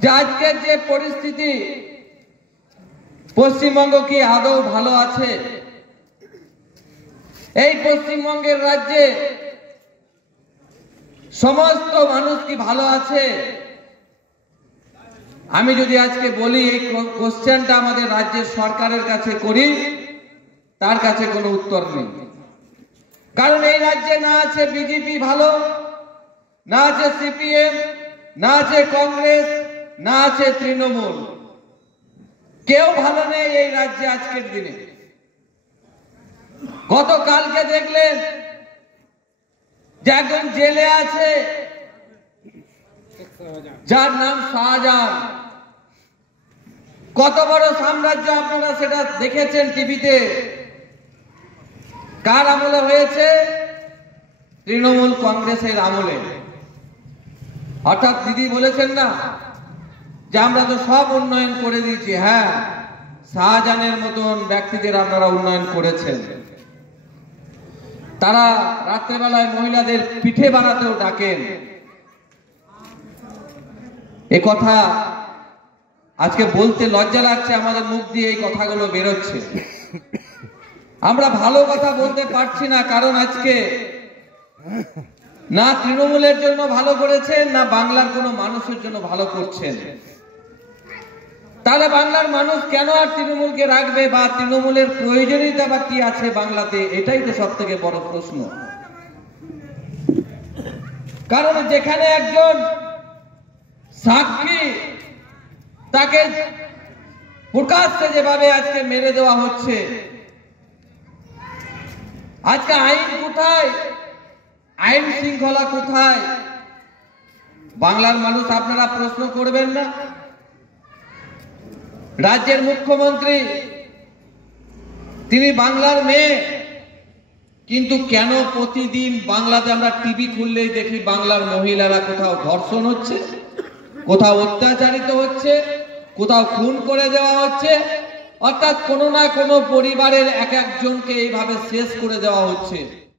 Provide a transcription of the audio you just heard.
যে আজকের যে পরিস্থিতি, পশ্চিমবঙ্গ কি আদৌ ভালো আছে? এই পশ্চিমবঙ্গের রাজ্যে সমস্ত মানুষ কি ভালো আছে? আমি যদি আজকে বলি এই কোশ্চেনটা আমাদের রাজ্যের সরকারের কাছে করি, তার কাছে কোনো উত্তর নেই। কারণ এই রাজ্যে না আছে বিজেপি ভালো, না আছে সিপিএম, না আছে কংগ্রেস, না আছে তৃণমূল, কেউ ভালো নেই এই রাজ্যে আজকের দিনে। গতকালকে দেখলেন যে একজন জেলে আছে যার নাম শাহজাহান। কত বড় সাম্রাজ্য আপনারা সেটা দেখেছেন টিভিতে। কার আমলে হয়েছে? তৃণমূল কংগ্রেসের আমলে। অর্থাৎ দিদি বলেছেন না যে আমরা তো সব উন্নয়ন করে দিয়েছি। হ্যাঁ, শাহজাহানের মতন ব্যক্তিদের আপনারা উন্নয়ন করেছেন। তারা রাত্রেবেলায় মহিলাদের পিঠে বানাতেও ডাকেন। এ কথা আজকে বলতে লজ্জা লাগছে, আমাদের মুখ দিয়ে এই কথাগুলো বেরোচ্ছে। আমরা ভালো কথা বলতে পারছি না, কারণ আজকে না তৃণমূলের জন্য ভালো করেছেন, না বাংলার কোনো মানুষের জন্য ভালো করছেন। তাহলে বাংলার মানুষ কেন আর তৃণমূলকে রাখবে, বা তৃণমূলের প্রয়োজনীয়তা বা কি আছে বাংলাতে? এটাই তো সব থেকে বড় প্রশ্ন। কারণ যেখানে একজন সাক্ষী তাকে প্রকাশ্যে যেভাবে আজকে মেরে দেওয়া হচ্ছে, আজকে আইন কোথায়? আইন শৃঙ্খলা কোথায়? বাংলার মানুষ আপনারা প্রশ্ন করবেন না? রাজ্যের মুখ্যমন্ত্রী তিনি বাংলার মেয়ে, কিন্তু কেন প্রতিদিন বাংলাতে আমরা টিভি খুললেই দেখি বাংলার মহিলারা কোথাও ধর্ষণ হচ্ছে, কোথাও অত্যাচারিত হচ্ছে, কোথাও খুন করে দেওয়া হচ্ছে। অর্থাৎ কোনো না কোনো পরিবারের এক একজনকে এইভাবে শেষ করে দেওয়া হচ্ছে।